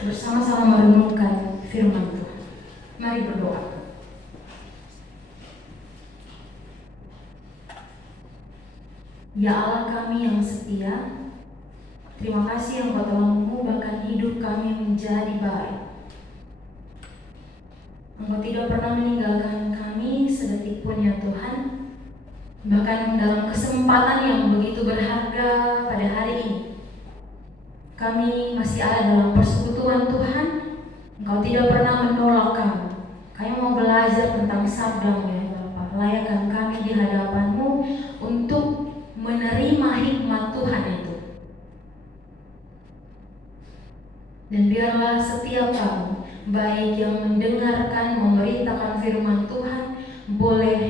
bersama-sama merenungkan firman Tuhan. Mari berdoa. Ya Allah kami yang setia, terima kasih Engkau telah mengubahkan hidup kami menjadi baik. Engkau tidak pernah meninggalkan kami sedetik pun ya Tuhan. Bahkan dalam kesempatan yang begitu berharga pada hari ini, kami masih ada dalam persekutuan Tuhan. Engkau tidak pernah menolak kami. Kami mau belajar tentang sabda-Mu ya Bapa. Layakkan kami di hadapan-Mu untuk menerima hikmat Tuhan itu. Dan biarlah setiap kami, baik yang mendengarkan, memberitakan firman Tuhan, boleh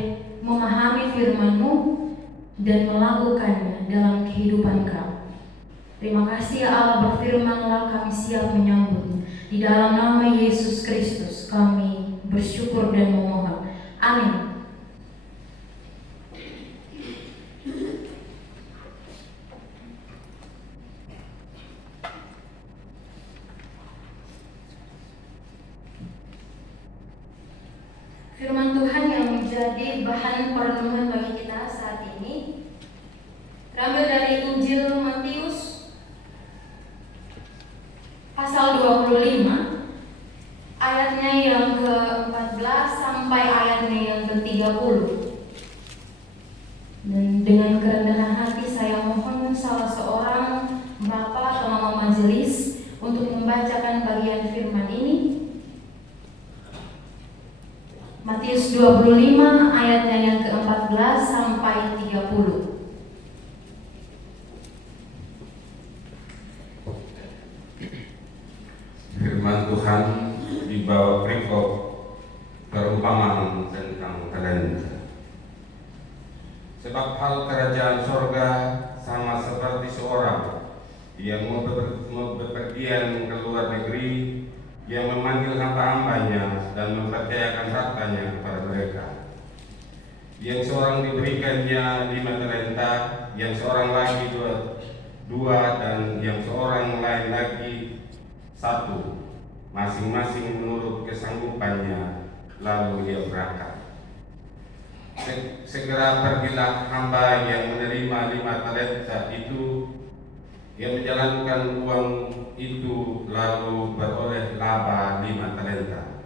memahami firman-Mu dan melakukannya dalam kehidupan kami. Terima kasih ya Allah, berfirman-Lah, kami siap menyambut. Di dalam nama Yesus Kristus kami bersyukur dan memohon. Amin. Firman Tuhan yang menjadi bahan perenungan bagi kita saat ini terambil dari Injil Matius pasal 25 ayatnya yang ke-14 sampai ayatnya yang ke-30. Dan dengan kerendahan hati saya mohon salah seorang bapak atau mama majelis untuk membacakan bagian firman ini. Matius 25 ayatnya yang ke-14 sampai 30. Firman Tuhan di bawah perikop perumpamaan tentang talenta. Sebab hal kerajaan sorga sama seperti seorang yang mau bepergian ke luar negeri, yang memanggil hamba-hambanya dan mempercayakan hartanya kepada mereka. Yang seorang diberikannya 5 talenta, yang seorang lagi dua, dan yang seorang lain lagi 1, masing-masing menurut kesanggupannya, lalu ia berangkat. Segera pergilah hamba yang menerima 5 talenta itu, yang menjalankan uang itu lalu beroleh laba 5 talenta.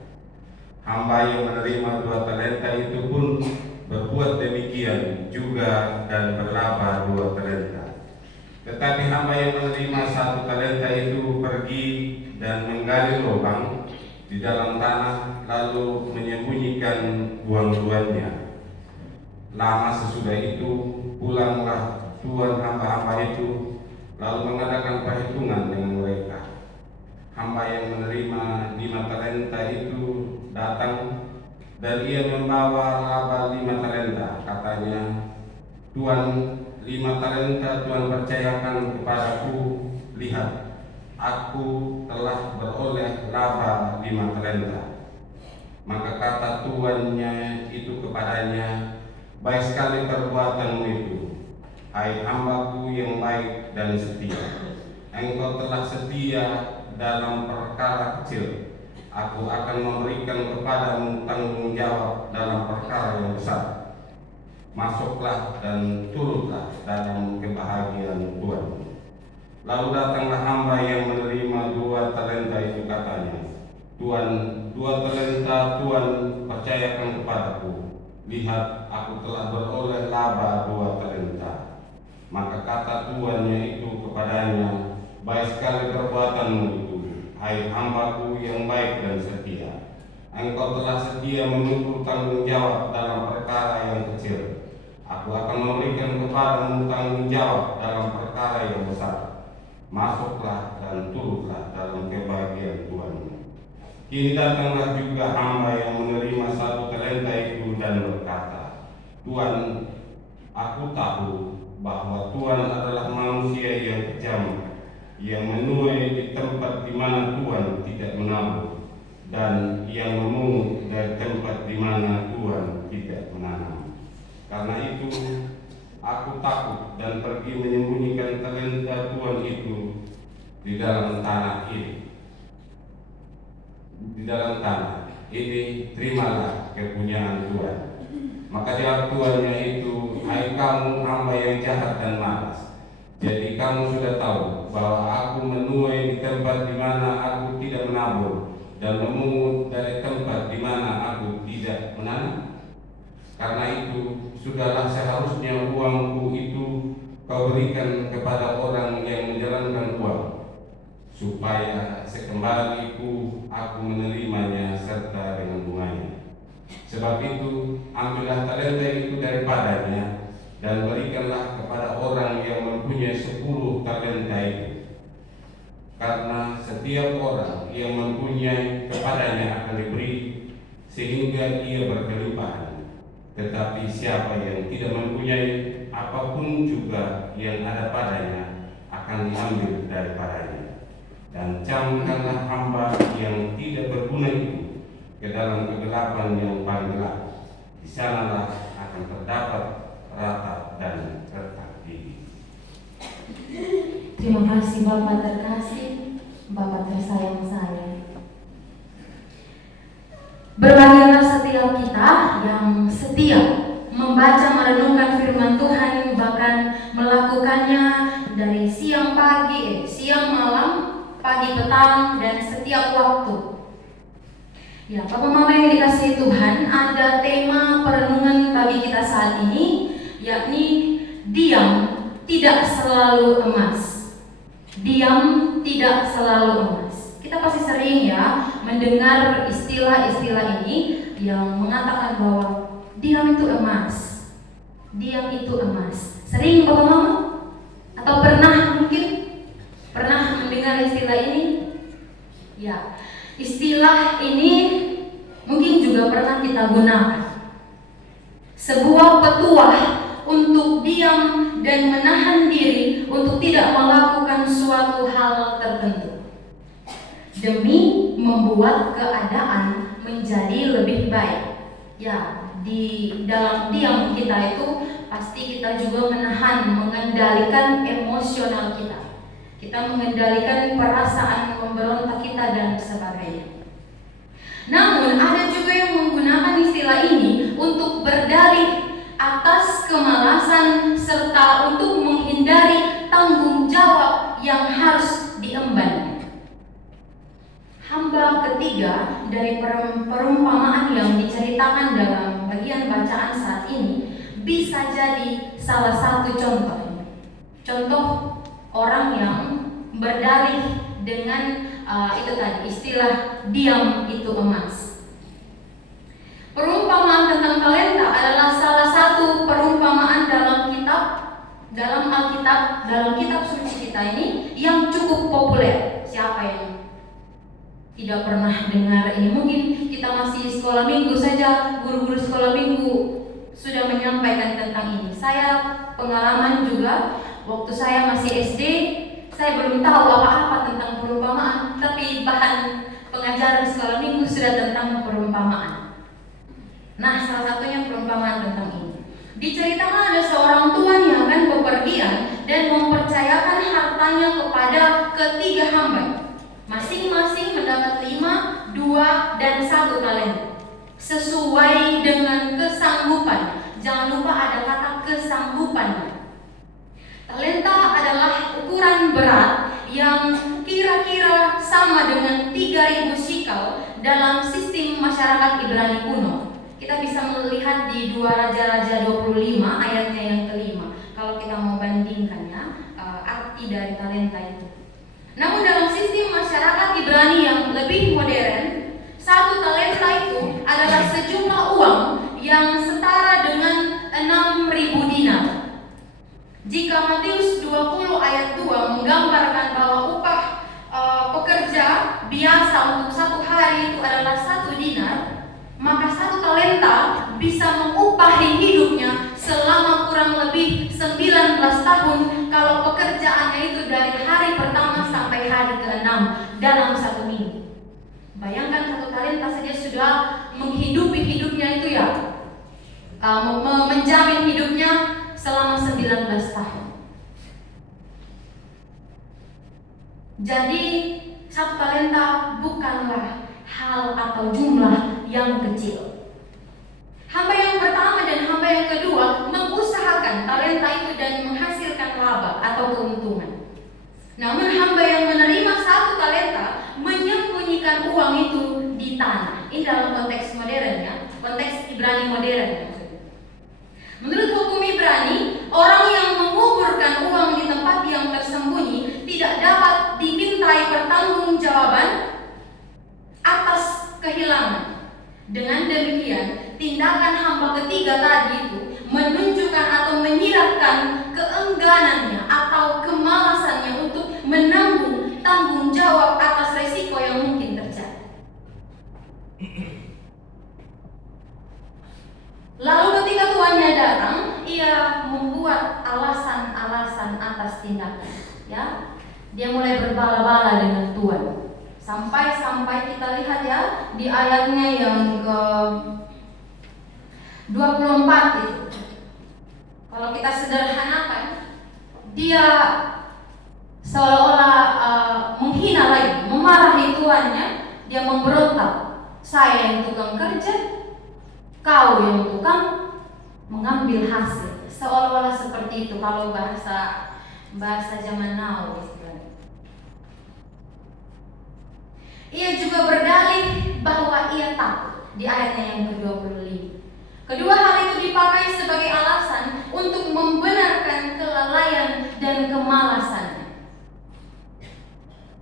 Hamba yang menerima 2 talenta itu pun berbuat demikian juga dan berlaba 2 talenta. Tetapi hamba yang menerima 1 talenta itu pergi dan menggali lubang di dalam tanah, lalu menyembunyikan uang tuannya. Lama sesudah itu pulanglah tuan hamba-hamba itu, lalu mengadakan perhitungan dengan mereka. Hamba yang menerima 5 talenta itu datang, dan ia membawa laba 5 talenta. Katanya, Tuan, 5 talenta Tuhan percayakan kepadaku. Lihat, aku telah beroleh laba 5 talenta. Maka kata tuannya itu kepadanya, baik sekali perbuatanmu itu, hai hambaku yang baik dan setia. Engkau telah setia dalam perkara kecil, aku akan memberikan kepadamu tanggung jawab dalam perkara yang besar. Masuklah dan turutlah dalam kebahagiaan Tuhan. Lalu datanglah hamba yang menerima 2 talenta itu, katanya, Tuan, 2 talenta Tuhan percayakan kepadaku. Lihat, aku telah beroleh laba 2 talenta. Maka kata tuannya itu kepadanya, baik sekali perbuatanmu itu, hai hambaku yang baik dan setia. Engkau telah setia memikul tanggung jawab dalam perkara yang kecil. Aku akan memberikan kepadamu tanggung jawab dalam perkara yang besar. Masuklah dan turutlah dalam kebahagiaan Tuhanmu. Kini datanglah juga hamba yang menerima 1 talenta itu dan berkata, Tuan, aku tahu bahwa Tuhan adalah manusia yang kejam, yang menuai di tempat di mana Tuhan tidak menabur, dan yang memungut dari tempat di mana Tuhan tidak menanam. Karena itu, aku takut dan pergi menyembunyikan talenta Tuhan itu di dalam tanah ini. di dalam tanah. Ini terimalah kepunyaan Tuhan. Maka jawab tuannya itu, hai kamu hamba yang jahat dan malas. Jadi kamu sudah tahu bahwa aku menuai di tempat di mana aku tidak menabur, dan memungut dari tempat di mana aku tidak menanam. Karena itu, sudahlah seharusnya uangku itu kau berikan kepada orang yang menjalankan uang, supaya sekembaliku aku menerimanya serta dengan bunganya. Sebab itu, ambillah talenta itu daripadanya dan berikanlah kepada orang yang mempunyai 10 talenta itu. Karena setiap orang yang mempunyai kepadanya akan diberi sehingga ia berkelimpahan. Tetapi siapa yang tidak mempunyai apapun juga yang ada padanya akan diambil daripadanya. Dan camkanlah hamba yang tidak berguna itu ke dalam kegelapan yang paling gelap. Di sanalah akan terdapat ratap dan retak gigi. Terima kasih Bapak terkasih, Bapak tersayang saya. Berbahagialah setiap kita yang setia membaca merenungkan firman Tuhan, bahkan melakukannya dari siang malam, pagi petang, dan setiap waktu. Ya, Bapak Mama yang dikasihi Tuhan, ada tema perenungan bagi kita saat ini, yakni diam tidak selalu emas. Diam tidak selalu emas. Kita pasti sering ya mendengar istilah-istilah ini yang mengatakan bahwa diam itu emas. Diam itu emas. Sering Bapak Mama? Atau mungkin pernah mendengar istilah ini? Ya, istilah ini mungkin juga pernah kita gunakan. Sebuah petuah untuk diam dan menahan diri untuk tidak melakukan suatu hal tertentu demi membuat keadaan menjadi lebih baik. Ya, di dalam diam kita itu pasti kita juga mengendalikan emosional kita. Kita mengendalikan perasaan memberontak kita dan sebagainya. Namun ada juga yang menggunakan istilah ini untuk berdalih atas kemalasan serta untuk menghindari tanggung jawab yang harus diemban. Hamba ketiga dari perumpamaan yang diceritakan dalam bagian bacaan saat ini bisa jadi salah satu contoh orang yang berdalih dengan itu tadi istilah diam itu emas. Perumpamaan tentang talenta adalah salah satu perumpamaan dalam Alkitab, dalam kitab suci kita ini yang cukup populer. Siapa yang tidak pernah dengar ini? Mungkin kita masih sekolah minggu saja, guru-guru sekolah minggu sudah menyampaikan tentang ini. Saya pengalaman juga waktu saya masih SD, saya belum tahu apa-apa tentang perumpamaan, tapi bahan pengajaran sekolah minggu sudah tentang perumpamaan. Nah, salah satunya perumpamaan tentang ini. Diceritakan ada seorang tuan yang akan bepergian dan mempercayakan hartanya kepada ketiga hamba. Masing-masing mendapat 5, 2, dan 1 talenta. Sesuai dengan kesanggupan. Jangan lupa ada kata kesanggupan. Talenta adalah ukuran berat yang kira-kira sama dengan 3.000 shikal dalam sistem masyarakat Ibrani kuno. Kita bisa melihat di 2 Raja-Raja 25 ayatnya yang kelima. Kalau kita mau bandingkannya arti dari talenta itu. Namun dalam sistem masyarakat Ibrani yang lebih modern, 1 talenta itu adalah sejumlah uang yang setara dengan 6.000 dinar. Jika Matius 20 ayat 2 menggambarkan bahwa upah pekerja biasa untuk 1 hari itu adalah 1 dinar, maka 1 talenta bisa mengupahi hidupnya selama kurang lebih 19 tahun kalau pekerjaannya itu dari hari pertama sampai hari ke-6 dalam 1 minggu. Bayangkan 1 talenta saja sudah menghidupi hidupnya itu ya, menjamin hidupnya selama 19 tahun. Jadi 1 talenta bukanlah hal atau jumlah yang kecil. Hamba yang pertama dan hamba yang kedua mengusahakan talenta itu dan menghasilkan laba atau keuntungan. Namun hamba yang menerima 1 talenta menyembunyikan uang itu di tanah. Ini dalam konteks modern ya, konteks Ibrani modern maksudnya. Menurut hukum Ibrani, orang yang menguburkan uang di tempat yang tersembunyi tidak dapat dimintai pertanggungjawaban atas kehilangan. Dengan demikian, tindakan hamba ketiga tadi itu menunjukkan atau menyiratkan keengganannya atau kemalasannya untuk menanggung tanggung jawab atas resiko yang mungkin terjadi. Lalu ketika tuannya datang, ia membuat alasan-alasan atas tindakan. Ya, dia mulai berbala-bala dengan tuan. Sampai kita lihat ya di ayatnya yang ke 24 itu. Kalau kita sederhanakan, dia seolah-olah menghina lagi, memarahi tuannya. Dia memberontak, saya yang tukang kerja, kau yang tukang mengambil hasil. Seolah-olah seperti itu kalau bahasa zaman now istilahnya. Ia juga berdalih bahwa ia takut di ayatnya yang ke-25. Kedua hal itu dipakai sebagai alasan untuk membenarkan kelalaian dan kemalasannya.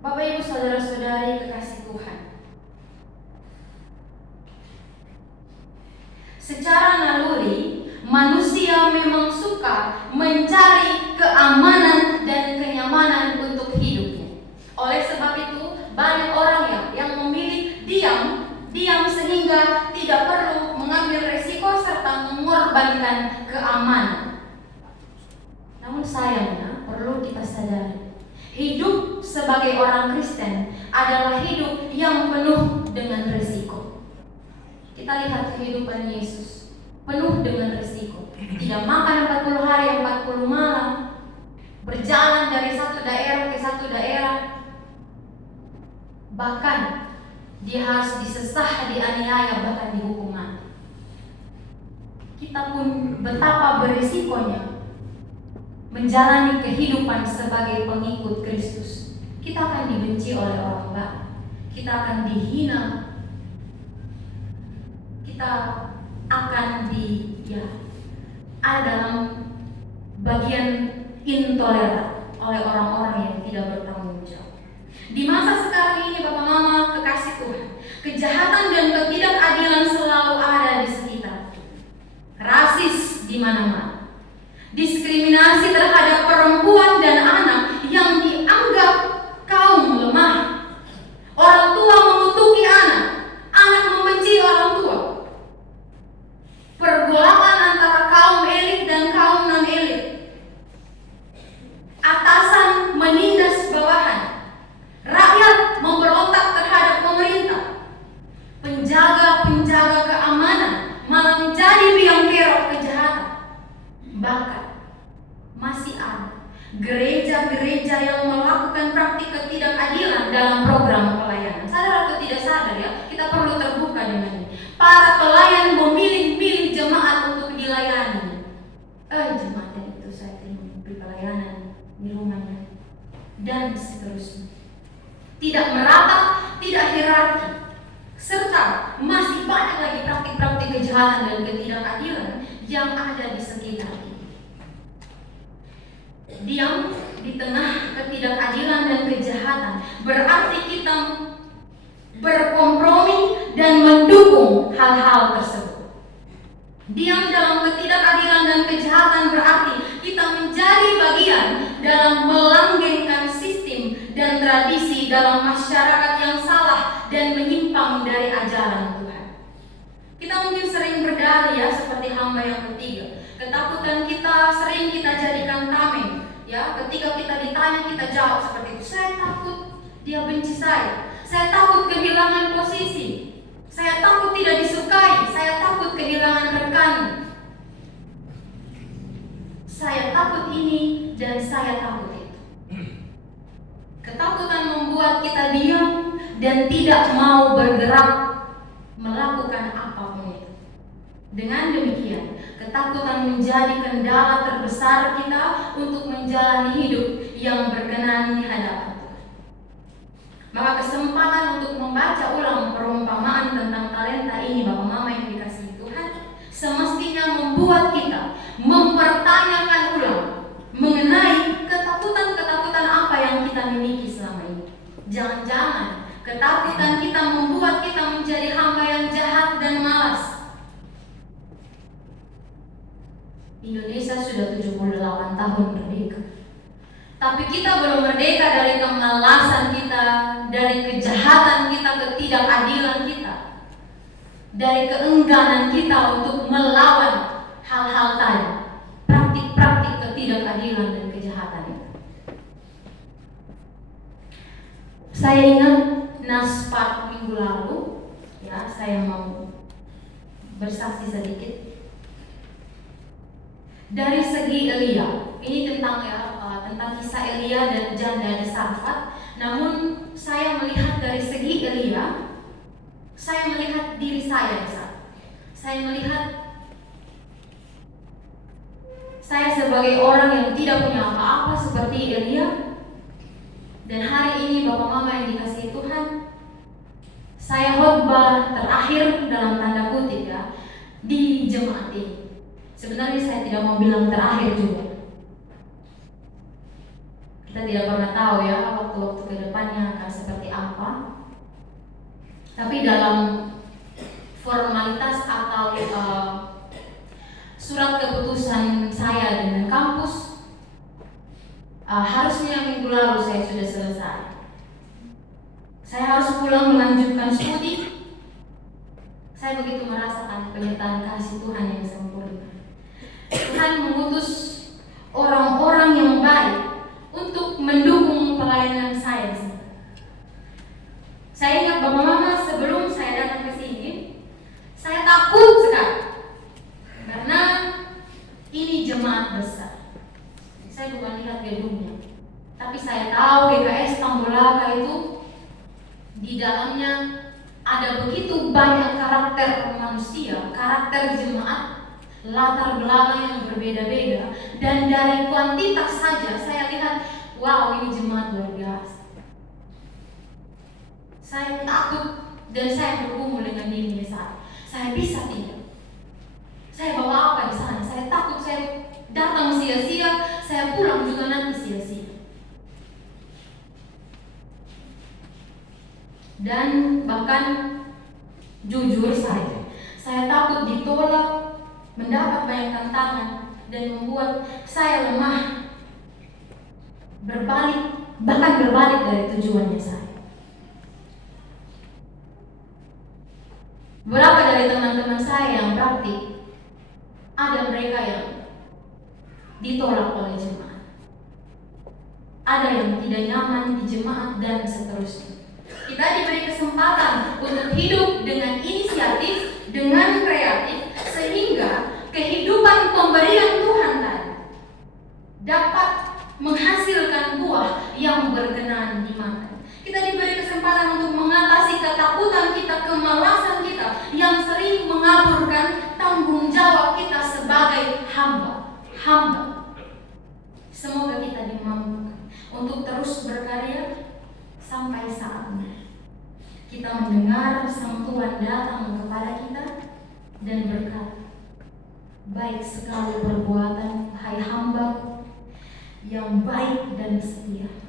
Bapak Ibu saudara-saudari kekasih Tuhan, secara naluri manusia memang suka mencari keamanan dan kenyamanan untuk hidupnya. Oleh sebab itu banyak orang yang memilih diam sehingga tidak perlu mengambil resiko serta mengorbankan keamanan. Namun sayangnya perlu kita sadari, hidup sebagai orang Kristen adalah hidup yang penuh dengan resiko. Kita lihat kehidupan Yesus, penuh dengan resiko. Tidak makan 40 hari 40 malam, berjalan dari satu daerah ke satu daerah. Bahkan dia harus disesah, dianiaya, bahkan dihukum mati. Kita pun betapa berisikonya menjalani kehidupan sebagai pengikut Kristus. Kita akan dibenci oleh orang lain, kita akan dihina, kita akan ada dalam bagian intoleran oleh orang-orang yang tidak bertanggung jawab. Di masa sekarang ini Bapak Mama kekasih Tuhan, kejahatan dan ketidakadilan selalu ada di sekitar. Rasis di mana-mana. Diskriminasi terhadap perempuan dan anak yang dianggap kaum lemah. Orang tua mengutuki anak, anak membenci orang tua. Pergolakan antara kaum elit dan kaum non-elit. Atasan menindas bawahan. Rakyat memberontak terhadap pemerintah. Penjaga-penjaga keamanan malah menjadi biang kerok kejahatan. Bahkan masih ada gereja-gereja yang melakukan praktik ketidakadilan dalam program pelayanan. Sadar atau tidak sadar ya, kita perlu terbuka dengan ini. Para pelayan memilih-milih jemaat untuk dilayani. Jemaatnya itu saya terima di pelayanan di rumahnya dan seterusnya. Tidak merata, tidak hierarki, serta masih banyak lagi praktik-praktik kejahatan dan ketidakadilan yang ada di sekitar kita. Diam di tengah ketidakadilan dan kejahatan berarti kita berkompromi dan mendukung hal-hal tersebut. Diam dalam ketidakadilan dan kejahatan berarti kita menjadi bagian dalam melanggengkan sistem dan tradisi dalam masyarakat yang salah dan menyimpang dari ajaran Tuhan. Kita mungkin sering berdalih ya seperti hamba yang ketiga. Ketakutan kita sering kita jadikan tameng. Ya, ketika kita ditanya kita jawab seperti itu. Saya takut dia benci saya. Saya takut kehilangan posisi. Saya takut tidak disukai. Saya takut kehilangan rekan. Saya takut ini dan saya takut itu. Ketakutan membuat kita diam dan tidak mau bergerak melakukan apapun itu. Dengan demikian, ketakutan menjadi kendala terbesar kita untuk menjalani hidup yang berkenan di hadapan Tuhan. Maka kesempatan untuk membaca ulang perumpamaan tentang talenta ini, Bapak Mama yang dikasihi Tuhan, semestinya membuat kita mempertanyakan ulang mengenai ketakutan-ketakutan apa yang kita miliki selama ini. Jangan-jangan ketakutan kita membuat kita menjadi hamba yang jahat dan malas. Indonesia sudah 78 tahun merdeka, tapi kita belum merdeka dari kemalasan kita, dari kejahatan kita, ketidakadilan kita, dari keengganan kita untuk melawan hal-hal tadi, praktik-praktik ketidakadilan dan kejahatan itu. Saya ingat Naspat minggu lalu, ya, saya mau bersaksi sedikit dari segi Elia. Ini tentang tentang kisah Elia dan janda di Sarfat. Namun saya melihat dari segi Elia, saya melihat diri saya di sana. Saya melihat saya sebagai orang yang tidak punya apa-apa seperti Elia. Dan hari ini Bapak Mama yang dikasihi Tuhan, saya khotbah terakhir dalam tanda kutip ya di jemaat ini. Sebenarnya saya tidak mau bilang terakhir juga. Kita tidak pernah tahu ya waktu-waktu kedepannya akan seperti apa. Tapi dalam formalitas atau surat keputusan saya dengan kampus, harusnya minggu lalu saya sudah selesai. Saya harus pulang melanjutkan studi. Saya begitu merasakan penyertaan kasih Tuhan yang sempurna. Tuhan mengutus orang-orang yang baik untuk mendukung pelayanan saya. Saya ingat Bapak Mama sebelum saya datang ke sini, saya takut sekali karena ini jemaat besar. Saya bukan lihat gedungnya, tapi saya tahu GKS Tambolaka itu di dalamnya ada begitu banyak karakter manusia, karakter jemaat, latar belakang yang berbeda-beda, dan dari kuantitas saja saya lihat, wow, ini jemaat luar biasa. Saya takut dan saya bergumul dengan diri saya bisa tidak? Saya bawa apa di sana? Saya takut saya datang sia-sia, saya pulang juga nanti sia-sia. Dan bahkan jujur saja, saya takut ditolak, mendapat banyak tantangan, dan membuat saya lemah, bahkan berbalik dari tujuannya saya. Berapa dari teman-teman saya yang praktik, ada mereka yang ditolak oleh jemaat, ada yang tidak nyaman di jemaat, dan seterusnya. Kita diberi kesempatan untuk hidup dengan inisiatif, dengan kreatif, sehingga kehidupan pemberian Tuhan tadi dapat menghasilkan buah yang berkenan di mata. Kita diberi kesempatan untuk mengatasi ketakutan kita, kemalasan kita yang sering mengaburkan tanggung jawab kita sebagai hamba. Semoga kita dimampukan untuk terus berkarya sampai saatnya kita mendengar Sang Tuhan datang kepada kita dan berkata, baik sekali perbuatan hai hamba yang baik dan setia.